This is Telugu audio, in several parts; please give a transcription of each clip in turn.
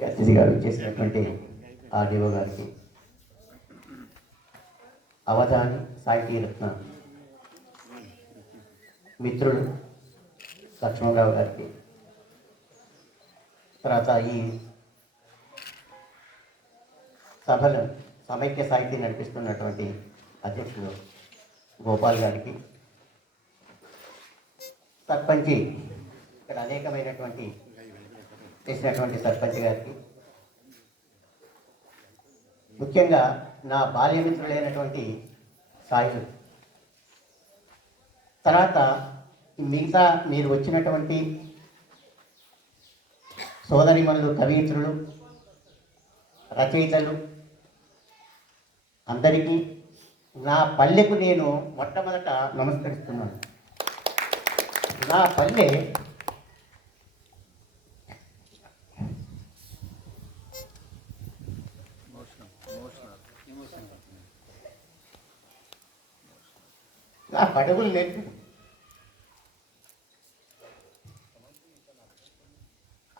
అతిథిగా చేసినటువంటి ఆర్డీఓ గారికి అవధాని సాహితీ రత్న మిత్రుడు లక్ష్మణరావు గారికి తర్వాత ఈ సభను సమైక్య సాహితీ నడిపిస్తున్నటువంటి అధ్యక్షుడు గోపాల్ గారికి సర్పంచి ఇక్కడ అనేకమైనటువంటి చేసినటువంటి సర్పంచ్ గారికి. ముఖ్యంగా నా బాల్యమిత్రులైనటువంటి సాయుడు తర్వాత మిగతా మీరు వచ్చినటువంటి సోదరిమణులు కవయిత్రులు రచయితలు అందరికీ నా పల్లెకు నేను మొట్టమొదట నమస్కరిస్తున్నాను. నా పల్లె నా పడవలు నేర్పి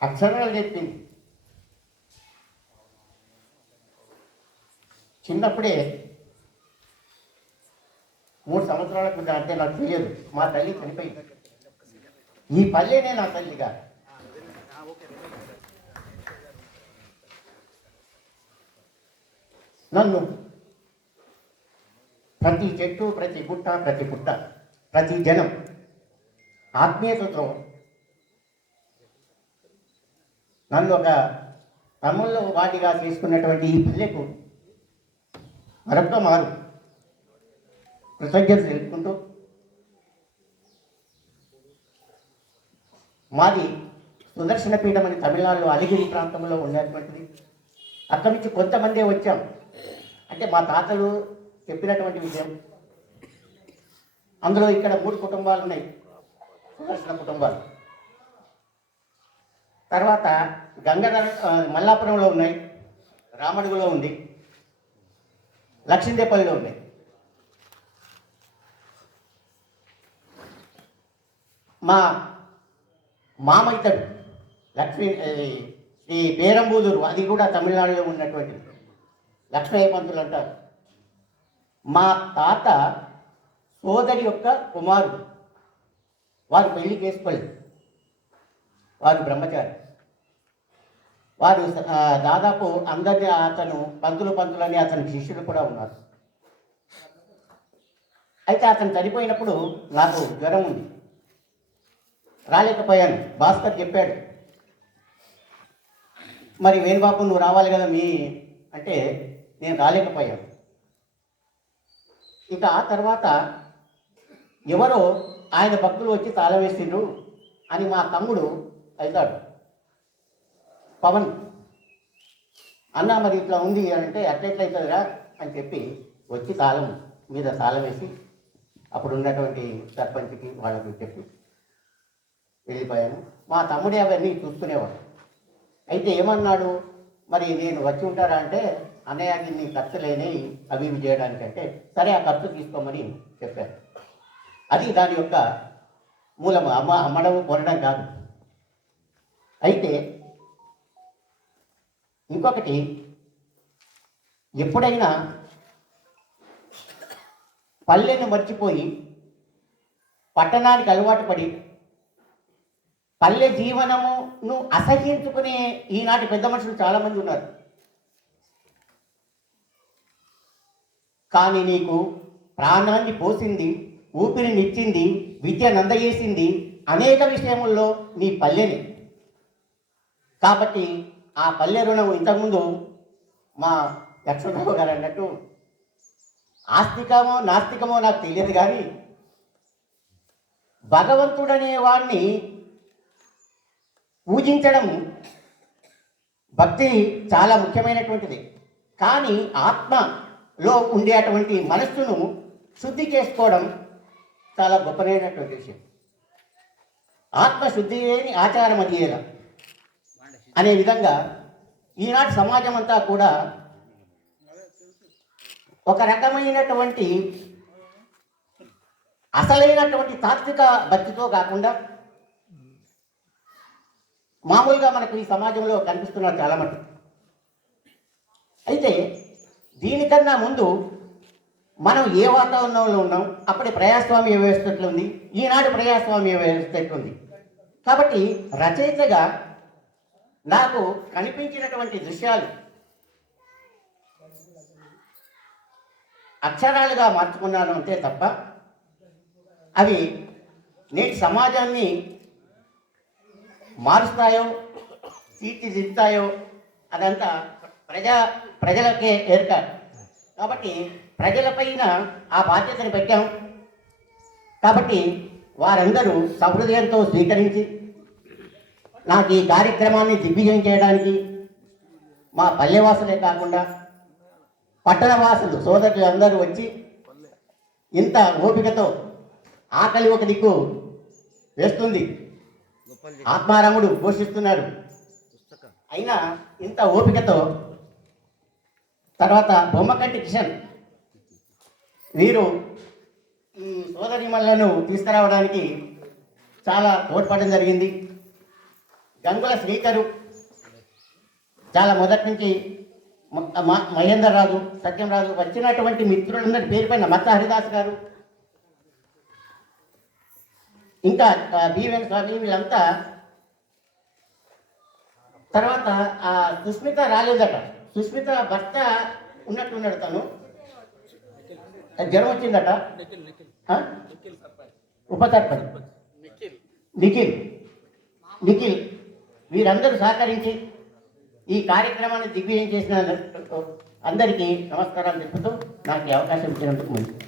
అక్షరాలు చెప్పింది. చిన్నప్పుడే మూడు సంవత్సరాల క్రితం అంటే నాకు తెలియదు. మా తల్లి చనిపోయింది. ఈ పల్లెనే నా తల్లిగా. నన్ను ప్రతి చెట్టు ప్రతి గుట్ట ప్రతి పుట్ట ప్రతి జనం ఆత్మీయతతో నన్ను ఒక తమ్ముళ్ళు వాటిగా తీసుకున్నటువంటి ఈ పల్లెకు మరొక మారు కృతజ్ఞత తెలుపుకుంటూ మాది సుదర్శన పీఠం అని తమిళనాడులో అలిగిరి ప్రాంతంలో ఉన్నటువంటిది. అక్కడి నుంచి కొంతమందే వచ్చాం. అంటే మా తాతలు చెప్పినటువంటి విషయం. అందులో ఇక్కడ మూడు కుటుంబాలు ఉన్నాయి. సుదర్శన కుటుంబాలు. తర్వాత గంగాధర మల్లాపురంలో ఉన్నాయి. రామడుగులో ఉంది. లక్ష్మీదేపల్లిలో ఉన్నాయి. మా మామ ఇతడు లక్ష్మీ ఈ శ్రీ పేరంబూదూరు అది కూడా తమిళనాడులో ఉన్నటువంటి లక్ష్మీ పంతులు అంటారు. మా తాత సోదరి యొక్క కుమారుడు. వారు పెళ్ళి చేసుకోలేదు. వారు బ్రహ్మచారి. వారు దాదాపు అందరి అతను పంతులు పంతులని అతని శిష్యులు కూడా ఉన్నారు. అయితే అతను చనిపోయినప్పుడు నాకు జ్వరం ఉంది. రాలేకపోయాను. భాస్కర్ చెప్పాడు. మరి వేణుబాబు నువ్వు రావాలి కదా మీ అంటే నేను రాలేకపోయాను. ఇక ఆ తర్వాత ఎవరో ఆయన భక్తులు వచ్చి తాళవేసిండ్రు అని మా తమ్ముడు అవుతాడు పవన్ అన్న మరి ఇట్లా ఉంది అని అంటే అట్లెట్లయితుందిరా అని చెప్పి వచ్చి తాళం మీద తాళం వేసి అప్పుడు ఉన్నటువంటి సర్పంచ్కి వాళ్ళకి చెప్పి వెళ్ళిపోయాను మా తమ్ముడే అవన్నీ చూసుకునేవాడు. అయితే ఏమన్నాడు? మరి నేను వచ్చి ఉంటారా? అంటే అన్నయ్య నీ ఖర్చు లేని అవి ఇవి సరే ఆ ఖర్చు తీసుకోమని చెప్పారు. అది దాని యొక్క మూలము అమ్మ అమ్మడం కొనడం కాదు. అయితే ఇంకొకటి ఎప్పుడైనా పల్లెను మర్చిపోయి పట్టణానికి అలవాటు పడి పల్లె జీవనమును అసహించుకునే ఈనాటి పెద్ద మనుషులు చాలామంది ఉన్నారు. కానీ నీకు ప్రాణాన్ని పోసింది ఊపిరినిచ్చింది విద్య అందజేసింది అనేక విషయముల్లో నీ పల్లెని. కాబట్టి ఆ పల్లె రుణం ఇంతకుముందు మా లక్ష్మణరావు గారు అన్నట్టు ఆస్తికమో నాస్తికమో నాకు తెలియదు కానీ భగవంతుడనే వాడిని పూజించడం భక్తి చాలా ముఖ్యమైనటువంటిది. కానీ ఆత్మ లో ఉండేటువంటి మనస్సును శుద్ధి చేసుకోవడం చాలా గొప్పదైనటువంటి విషయం. ఆత్మ శుద్ధి లేని ఆచారం అదియేలా అనే విధంగా ఈనాటి సమాజం అంతా కూడా ఒక రకమైనటువంటి అసలైనటువంటి తాత్విక భక్తితో కాకుండా మామూలుగా మనకు ఈ సమాజంలో కనిపిస్తున్నారు చాలా మటుకు. అయితే దీనికన్నా ముందు మనం ఏ వాతావరణంలో ఉన్నాం? అప్పటి ప్రజాస్వామ్య వ్యవస్థ ఎట్లుంది? ఈనాడు ప్రజాస్వామ్య వ్యవస్థ ఎట్లుంది? కాబట్టి రచయితగా నాకు కనిపించినటువంటి దృశ్యాలు అక్షరాలుగా మార్చుకున్నాను అంతే తప్ప అవి నేటి సమాజాన్ని మారుస్తాయో తీర్చిదిద్దుతాయో అదంతా ప్రజా ప్రజలకే ఎరుక కాబట్టి ప్రజలపైన ఆ బాధ్యతను పెట్టాం. కాబట్టి వారందరూ సహృదయంతో స్వీకరించి నాకు ఈ కార్యక్రమాన్ని దిగ్విజయం చేయడానికి మా పల్లెవాసులే కాకుండా పట్టణవాసులు సోదరులు అందరూ వచ్చి ఇంత ఓపికతో ఆకలి ఒక దిక్కు వేస్తుంది. ఆత్మారాముడు పోషిస్తున్నాడు అయినా ఇంత ఓపికతో తర్వాత బొమ్మకట్టి కిషన్. వీరు సోదరిమల్లను తీసుకురావడానికి చాలా తోడ్పడడం జరిగింది. గంగుల శ్రీకరు చాలా మొదటి నుంచి మహేందర్ రాజు సత్యం రాజు వచ్చినటువంటి మిత్రులందరి పేరు పైన మత్త హరిదాస్ గారు. ఇంకా బి స్వామి వీళ్ళంతా తర్వాత ఆ సుస్మిత రాలేదట. సుస్మిత భర్త ఉన్నట్టున్నాడు తను. జ్వరం వచ్చిందట. ఉప సర్పంచ్ నిఖిల్. నిఖిల్ వీరందరూ సహకరించి ఈ కార్యక్రమాన్ని దిగ్విజయం చేసిన అందరికీ నమస్కారాలు చెప్తూ నాకు అవకాశం ఇచ్చినందుకు మంచిది.